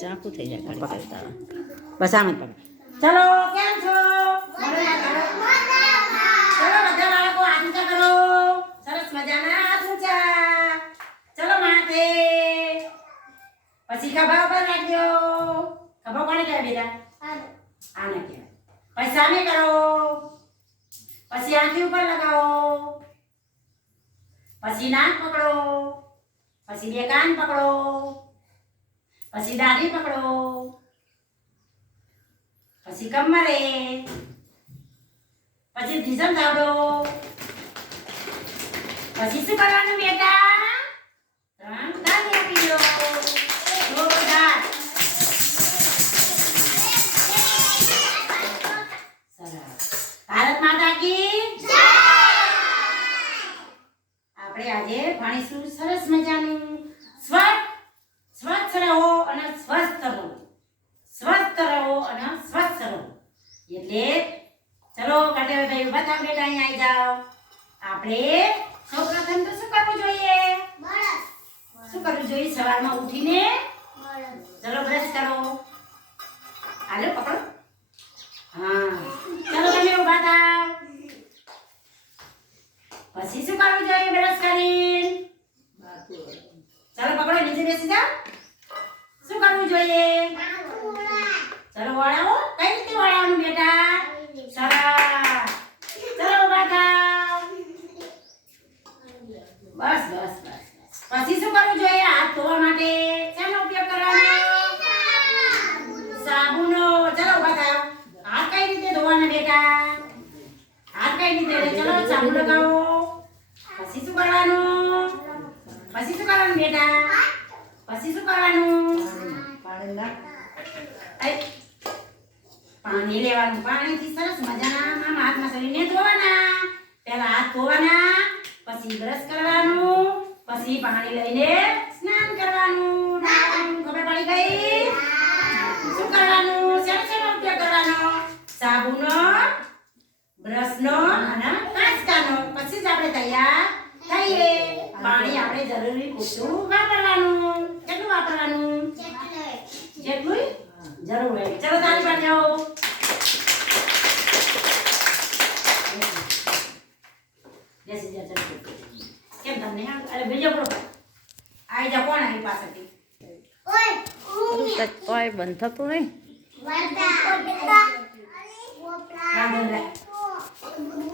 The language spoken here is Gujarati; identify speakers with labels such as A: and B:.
A: ચાકુ થઈ જાય ઘડી કરતા બસ આમ જ પકડ ચલો કેમ છો. ચલો બધા બાળકો હાથ કરો. સરસ મજાના હાથ ઊંચા ચલો માથે પછી ખભા ઉપર રાખજો ખભા કોને કહેવાય બેટા આને કહેવાય. પછી સામે કરો. પછી આંખી ઉપર લગાવો. પછી નાક પકડો. પછી બે કાન પકડો. પછી દાઢી પકડો. પછી કમરે પછી ધીસમ ધાવડો પછી શું કરવાનું બેટા? ભારત માતા કી આપણે આજે ભણીશું સરસ મજાનું સ્વચ્છ એટલે ચલો કાટેભાઈ ઊભા થાવ બેટા અહીંયા આવી જાઓ. આપણે સૌપ્રથમ તો શું કરવું જોઈએ? શું કરવું જોઈએ? સવારમાં ઉઠીને? ચલો બ્રશ કરો હાલો પકડો હા ચલો તમે ઊભા થાવ પછી શું કરવું જોઈએ બ્રશ કરીને ચાલો પકડો નીચે બેસી જાઓ શું કરવું જોઈએ ચલો વળાવો કઈ રીતે વળાવવાનું બેટા સરસ ચલો ઊભા થાવ બસ બસ બસ બસ પછી શું કરવું જોઈએ, હાથ ધોવા માટે. શેનો ઉપયોગ કરવાનો? સાબુનો. ચલો ઊભા થાવ હાથ કઈ રીતે ધોવાના બેટા? હાથ કઈ રીતે ચલો, સાબુ લગાવો. પછી શું કરવાનું? પછી શું કરવાનું બેટા? પછી શું કરવાનું? પાણી લેવાનું. પાણીથી સરસ મજાના હાથમાં શરીરને ધોવાના. પહેલા હાથ ધોવાના, પછી બ્રશ કરવાનું. પછી પાણી લઈને સ્નાન કરવાનું નાહવાનું. ખબર પડી ગઈ શું કરવાનું શેનો શેનો ઉપયોગ કરવાનો સાબુનો બ્રશનો અને કાચકાનો પછી જ આપણે તૈયાર થઈએ પાણી આપણે જરૂરી પૂરતું વાપરવાનું કેટલું વાપરવાનું જેટલું જરૂર હોય ચલો તાળી પાડજો બેસી જા ચલો કેમ તમને અરે બીજો બોલો. આવી જા કોણ આવી પાસેથી?
B: કોઈ બંધ થતું
A: નહીં.